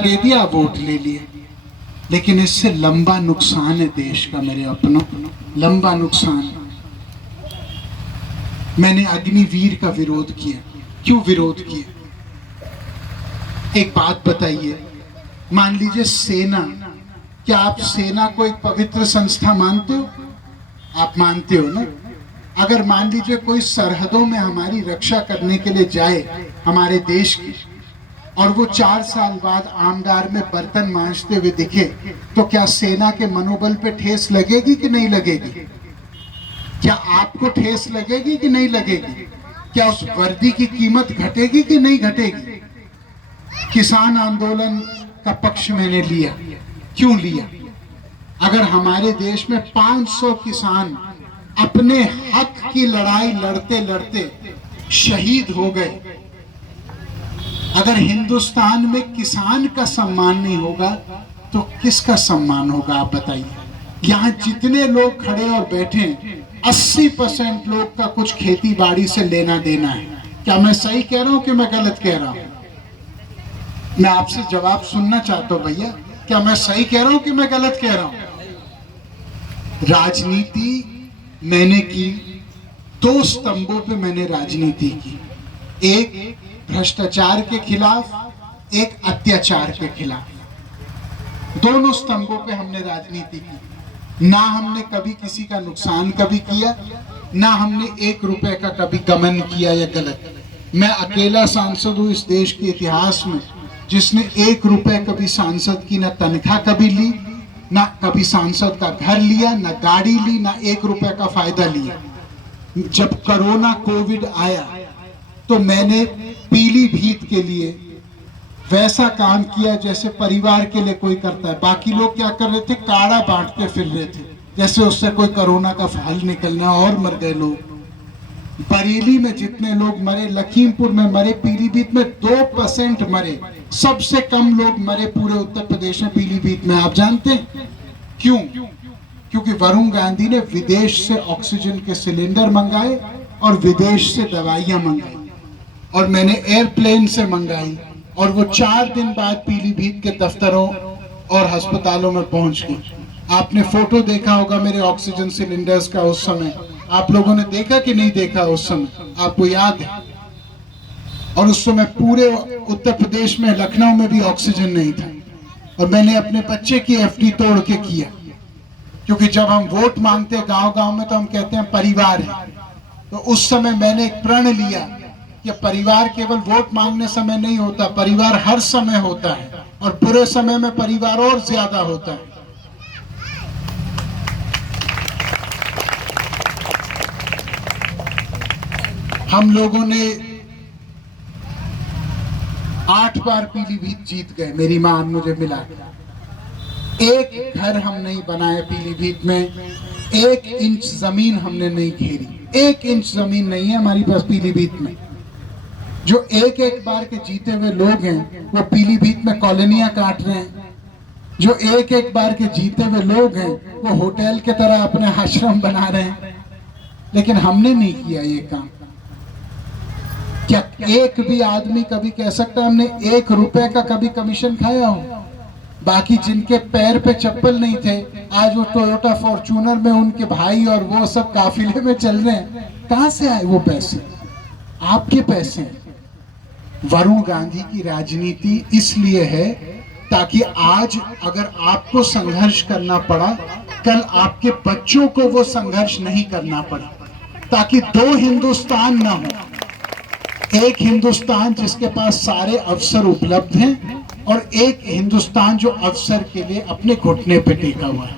दे दिया, वोट ले लिए, लेकिन इससे लंबा नुकसान है देश का मेरे अपनों, लंबा नुकसान। मैंने अग्निवीर का विरोध किया। क्यों विरोध किया? एक बात बताइए, मान लीजिए सेना, क्या आप सेना को एक पवित्र संस्था मानते हो? आप मानते हो ना? अगर मान लीजिए कोई सरहदों में हमारी रक्षा करने के लिए जाए हमारे देश की, और वो 4 साल बाद आमदार में बर्तन मांजते हुए दिखे, तो क्या सेना के मनोबल पे ठेस लगेगी कि नहीं लगेगी? क्या आपको ठेस लगेगी कि नहीं लगेगी? क्या उस वर्दी की कीमत घटेगी कि नहीं घटेगी? किसान आंदोलन का पक्ष मैंने लिया। क्यों लिया? अगर हमारे देश में 500 किसान अपने हक की लड़ाई लड़ते लड़ते शहीद हो गए, अगर हिंदुस्तान में किसान का सम्मान नहीं होगा तो किसका सम्मान होगा? आप बताइए। यहाँ जितने लोग खड़े और बैठे, 80% लोग का कुछ खेती बाड़ी से लेना देना है। क्या मैं सही कह रहा हूँ कि मैं गलत कह रहा हूँ? मैं आपसे जवाब सुनना चाहता हूँ भैया, क्या मैं सही कह रहा हूँ कि मैं गलत कह रहा हूँ? राजनीति मैंने की, 2 स्तंभों पे मैंने राजनीति की। एक भ्रष्टाचार के खिलाफ, एक अत्याचार के खिलाफ। दोनों स्तंभों पे हमने राजनीति की। ना हमने कभी किसी का नुकसान कभी किया, ना हमने 1 रुपए का कभी गमन किया या गलत। मैं अकेला सांसद हूँ इस देश के इतिहास में जिसने 1 रुपए कभी सांसद की ना तनख्वाह कभी ली, ना कभी सांसद का घर लिया, ना गाड़ी ली, ना 1 रुपए का फायदा लिया। जब कोरोना कोविड आया तो मैंने पीलीभीत के लिए वैसा काम किया जैसे परिवार के लिए कोई करता है। बाकी लोग क्या कर रहे थे? काढ़ा बांटते फिर रहे थे, जैसे उससे कोई कोरोना का हल निकलना, और मर गए लोग। बरेली में जितने लोग मरे, लखीमपुर में मरे, पीलीभीत में 2% मरे। सबसे कम लोग मरे पूरे उत्तर प्रदेश में पीलीभीत में। आप जानते हैं क्यों? क्योंकि वरुण गांधी ने विदेश से ऑक्सीजन के सिलेंडर मंगाए और विदेश से दवाइयां मंगाई, और मैंने एयरप्लेन से मंगाई, और वो 4 दिन बाद पीलीभीत के दफ्तरों और अस्पतालों में पहुंच गई। आपने फोटो देखा होगा मेरे ऑक्सीजन सिलेंडर्स का। उस समय आप लोगों ने देखा कि नहीं देखा? उस समय आपको याद है? और उस समय पूरे उत्तर प्रदेश में, लखनऊ में भी ऑक्सीजन नहीं था, और मैंने अपने बच्चे की एफडी तोड़ के किया। क्योंकि जब हम वोट मांगते हैं गांव गांव में तो हम कहते हैं परिवार है। तो उस समय मैंने एक प्रण लिया कि परिवार केवल वोट मांगने समय नहीं होता, परिवार हर समय होता है, और बुरे समय में परिवार और ज्यादा होता है। हम लोगों ने 8 बार पीलीभीत जीत गए, मेरी मां मुझे मिला। एक घर हम नहीं बनाए पीलीभीत में, 1 इंच जमीन हमने नहीं घेरी। 1 इंच जमीन नहीं है हमारी पास पीलीभीत में। जो एक बार के जीते हुए लोग हैं वो पीलीभीत में कॉलोनियां काट रहे हैं। जो एक बार के जीते हुए लोग हैं वो होटल के तरह अपने आश्रम बना रहे हैं। लेकिन हमने नहीं किया ये काम। क्या एक भी आदमी कभी कह सकता है हमने 1 रुपए का कभी कमीशन खाया हो? बाकी जिनके पैर पे चप्पल नहीं थे, आज वो टोयोटा फॉर्च्यूनर में उनके भाई और वो सब काफिले में चल रहे हैं। कहां से आए वो पैसे? आपके पैसे। वरुण गांधी की राजनीति इसलिए है ताकि आज अगर आपको संघर्ष करना पड़ा, कल आपके बच्चों को वो संघर्ष नहीं करना पड़ा, ताकि 2 हिंदुस्तान ना हो। एक हिंदुस्तान जिसके पास सारे अवसर उपलब्ध हैं, और एक हिंदुस्तान जो अवसर के लिए अपने घुटने पे टेका हुआ है।